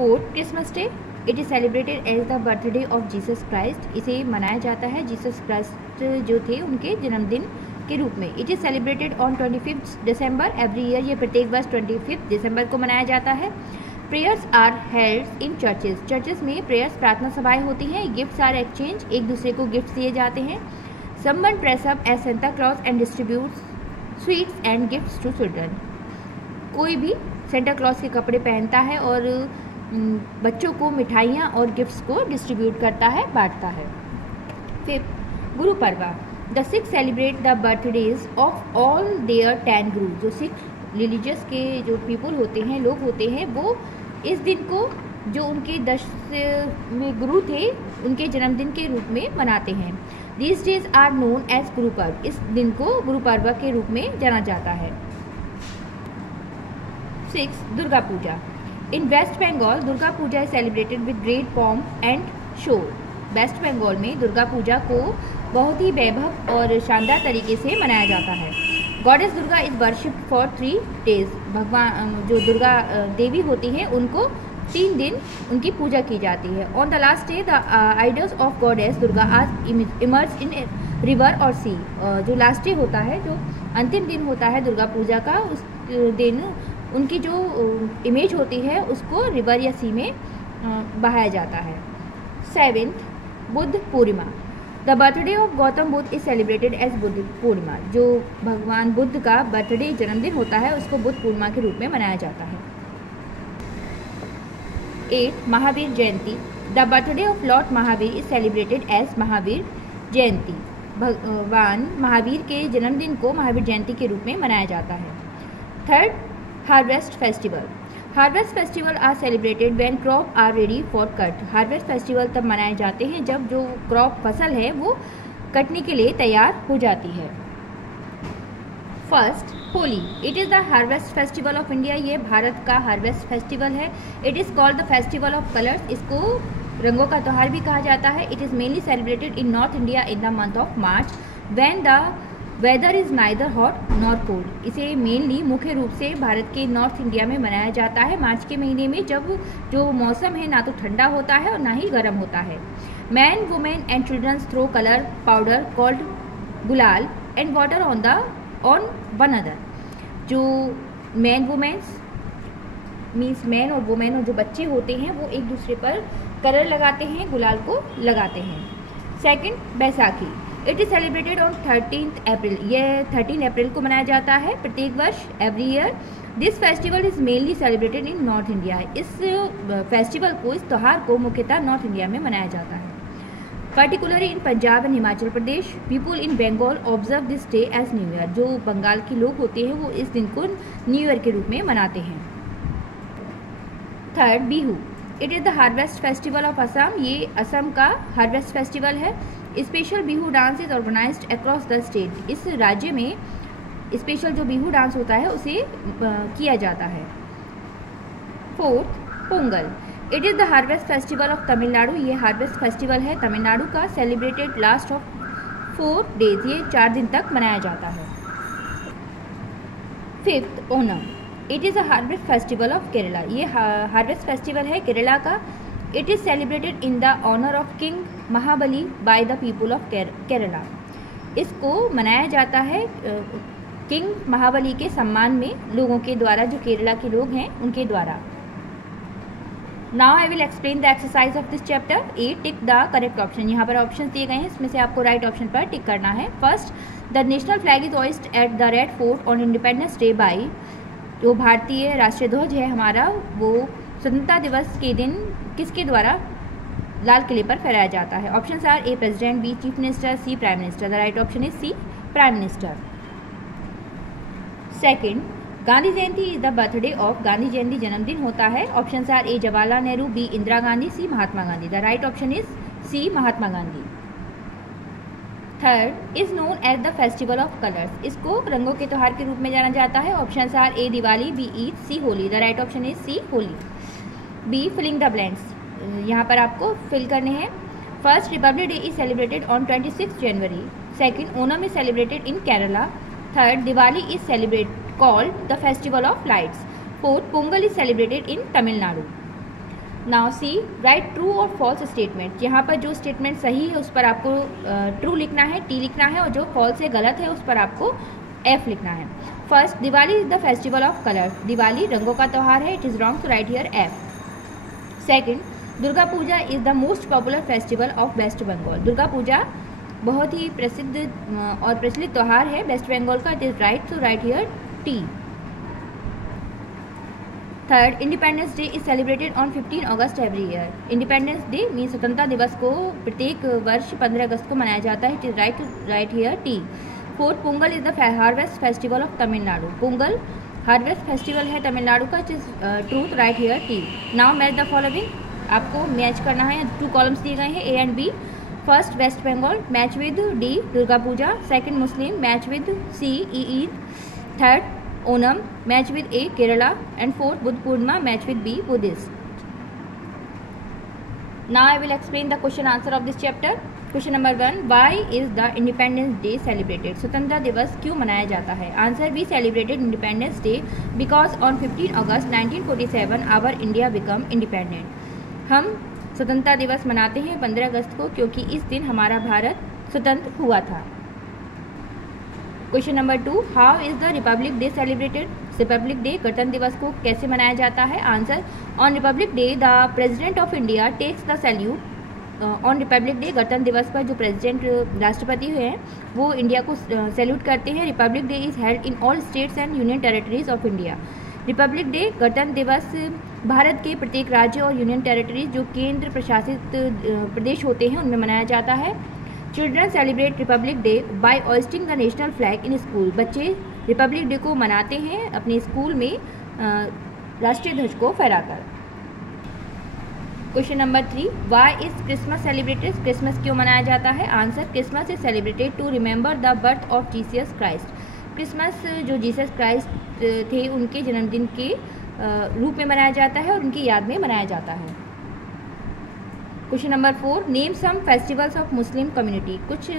4th Christmas day, it is celebrated as the birthday of Jesus Christ. इसे मनाया जाता है जीसस क्राइस्ट जो थे उनके जन्मदिन के रूप में। It is celebrated on 25 December every year, ये प्रत्येक वर्ष 25 दिसंबर को मनाया जाता है। Prayers are held in churches, churches में प्रेयर्स प्रार्थना सभाएं होती हैं। गिफ्ट्स आर एक्सचेंज, एक दूसरे को गिफ्ट्स दिए जाते हैं। Someone dress up as Santa Claus and distributes sweets and gifts to children, कोई भी सेंटा क्लॉज के कपड़े पहनता है और बच्चों को मिठाइयाँ और गिफ्ट्स को डिस्ट्रीब्यूट करता है, बांटता है। 5th Guru Parva, the Sikh celebrate the birthdays of all their 10 Guru. जो सिख रिलीजियस के जो पीपल होते हैं, लोग होते हैं, वो इस दिन को जो उनके 10 में गुरु थे उनके जन्मदिन के रूप में मनाते हैं। These days are known as Guru Parv, इस दिन को गुरु पर्व के रूप में जाना जाता है। 6 Durga Puja, in West Bengal Durga Puja is celebrated with great pomp and show. West Bengal में दुर्गा पूजा को बहुत ही वैभव और शानदार तरीके से मनाया जाता है। Goddess Durga is worshipped for 3 days, भगवान जो दुर्गा देवी होती हैं उनको 3 दिन उनकी पूजा की जाती है। On the last day the idols of goddess Durga are emerge in river or sea. जो लास्ट डे होता है, जो अंतिम दिन होता है दुर्गा पूजा का, उस दिन उनकी जो इमेज होती है उसको रिवर या सी में बहाया जाता है। 7th Buddha Purnima, the birthday of Gautam Buddha is celebrated as Buddha Purnima. जो भगवान बुद्ध का बर्थडे जन्मदिन होता है उसको बुद्ध पूर्णिमा के रूप में मनाया जाता है। 8 Mahavir Jayanti, the birthday of lord Mahavir is celebrated as Mahavir Jayanti. भगवान महावीर के जन्मदिन को महावीर जयंती के रूप में मनाया जाता है। 3rd harvest festival, harvest festival are celebrated when crop are ready for cut. Harvest festival तब मनाए जाते हैं जब जो क्रॉप फसल है वो कटने के लिए तैयार हो जाती है। 1st Holi, it is the harvest festival of India, ये भारत का हार्वेस्ट फेस्टिवल है। It is called the festival of colours, इसको रंगों का त्यौहार भी कहा जाता है। It is mainly celebrated in north India in the month of March when the weather is neither hot nor cold. इसे मेनली मुख्य रूप से भारत के नॉर्थ इंडिया में मनाया जाता है मार्च के महीने में, जब जो मौसम है ना तो ठंडा होता है और ना ही गर्म होता है। Man women and childrens throw colour powder called gulal and water on one other. जो मैन वुमेन्स मीन्स मैन और वुमेन और जो बच्चे होते हैं वो एक दूसरे पर कलर लगाते हैं, गुलाल को लगाते हैं। 2nd Baisakhi, it is celebrated on 13th अप्रैल, यह 13 अप्रैल को मनाया जाता है प्रत्येक वर्ष, every year. This festival is mainly celebrated in north India. इस फेस्टिवल को, इस त्यौहार को मुख्यतः नॉर्थ इंडिया में मनाया जाता है। Particularly in Punjab and Himachal Pradesh, people in Bengal observe this day as new year. जो बंगाल के लोग होते हैं वो इस दिन को न्यू ईयर के रूप में मनाते हैं। 3rd Bihu, it is the harvest festival of Assam, ये असम का हार्वेस्ट फेस्टिवल है। Special Bihu dance is organised across the state, इस राज्य में स्पेशल जो बिहू डांस होता है उसे किया जाता है। 4th Pongal, it is the harvest festival of Tamil Nadu, ये हार्वेस्ट फेस्टिवल है तमिलनाडु का, सेलिब्रेटेड लास्ट ऑफ 4 डेज, ये 4 दिन तक मनाया जाता है। 5th Onam, it is a harvest festival of Kerala, ये हार्वेस्ट फेस्टिवल है केरला का। It is celebrated in the honour of king Mahabali by the people of Kerala. इसको मनाया जाता है किंग महाबली के सम्मान में लोगों के द्वारा, जो केरला के लोग हैं उनके द्वारा। Now I will explain the exercise of this chapter. 8 tick the correct option, यहाँ पर ऑप्शन दिए गए हैं, इसमें से आपको राइट ऑप्शन पर टिक करना है। 1st the national flag is hoisted at the Red Fort on Independence Day by, जो भारतीय राष्ट्रीय ध्वज है हमारा वो स्वतंत्रता दिवस के दिन किसके द्वारा लाल किले पर फहराया जाता है। Options are A president, B chief minister, C prime minister. The right option is C prime minister. 2nd Gandhi Jayanti is the birthday of, Gandhi Jayanti जन्मदिन होता है। Options are A Jawaharlal Nehru, B Indira Gandhi, C Mahatma Gandhi. The right option is C Mahatma Gandhi. 3rd is known as the festival of colours, इसको रंगों के त्यौहार के रूप में जाना जाता है। Options are A Diwali, B Eid, C Holi. The right option is C Holi. B filling the blanks, यहाँ पर आपको फिल करने हैं। 1st republic day is celebrated on 26 January. 2nd Onam is celebrated in Kerala. 3rd Diwali is celebrate called the festival of lights. 4th Pongal is celebrated in Tamil Nadu. Now see, right true or false statement. यहाँ पर जो statement सही है उस पर आपको true लिखना है, टी लिखना है, और जो फॉल्स है, गलत है, उस पर आपको एफ लिखना है। First, Diwali is the festival of colours. Diwali रंगों का त्यौहार है। It is wrong, to write here F. Second, Durga Puja is the most popular festival of West Bengal. Durga Puja बहुत ही प्रसिद्ध और प्रचलित त्यौहार है वेस्ट बंगाल का। It is right, to write here T. Third, independence day is celebrated on 15 August every year. Independence day mean स्वतंत्रता दिवस को प्रत्येक वर्ष 15 अगस्त को मनाया जाता है। It is right, to write here T. Fourth, Pongal is the harvest festival of Tamil Nadu. Pongal harvest festival है तमिलनाडु का। It is true, to write here T. Now match the following. आपको मैच करना है, 2 कॉलम्स दिए गए हैं, A and B. First, West Bengal match with D, Durga Puja. Second, Muslim match with C, Eid. Third, Onam match with A, Kerala. And fourth, Buddha Purnima match with B, Buddhist. Now I will explain the question answer of this chapter. Question number 1, why is the independence day celebrated. स्वतंत्रता दिवस क्यों मनाया जाता है। Answer, we celebrated independence day because on 15 August 1947 our India become independent. हम स्वतंत्रता दिवस मनाते हैं 15 अगस्त को क्योंकि इस दिन हमारा भारत स्वतंत्र हुआ था। Question number 2, how is the republic day celebrated. Republic day गणतंत्र दिवस को कैसे मनाया जाता है। Answer, on republic day the president of India takes the salute. On republic day गणतंत्र दिवस पर जो प्रेसिडेंट राष्ट्रपति हुए हैं वो इंडिया को सैल्यूट करते हैं। Republic day is held in all states and union territories of India. Republic day गणतंत्र दिवस भारत के प्रत्येक राज्य और यूनियन टेरिटरीज जो केंद्र प्रशासित प्रदेश होते हैं उनमें मनाया जाता है। Children celebrate republic day by hoisting the national flag in school. बच्चे रिपब्लिक डे को मनाते हैं अपने स्कूल में राष्ट्रीय ध्वज को फहराकर। Question number 3, why is Christmas celebrated. Christmas क्यों मनाया जाता है। Answer, Christmas is celebrated to remember the birth of Jesus Christ. Christmas जो जीसस क्राइस्ट थे उनके जन्मदिन के रूप में मनाया जाता है और उनकी याद में मनाया जाता है। Question number 4, name some festivals of Muslim community. कुछ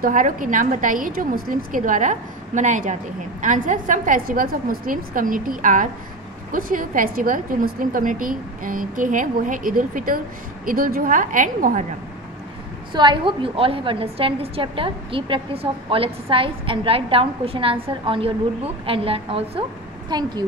त्योहारों के नाम बताइए जो मुस्लिम्स के द्वारा मनाए जाते हैं। Answer, some festivals of Muslims community are. कुछ फेस्टिवल जो मुस्लिम कम्युनिटी के हैं वो है Eid ul Fitr, Eid ul Zuha and Muharram. So I hope you all have understand this chapter. Keep practice of all exercise and write down question answer on your notebook and learn also. Thank you.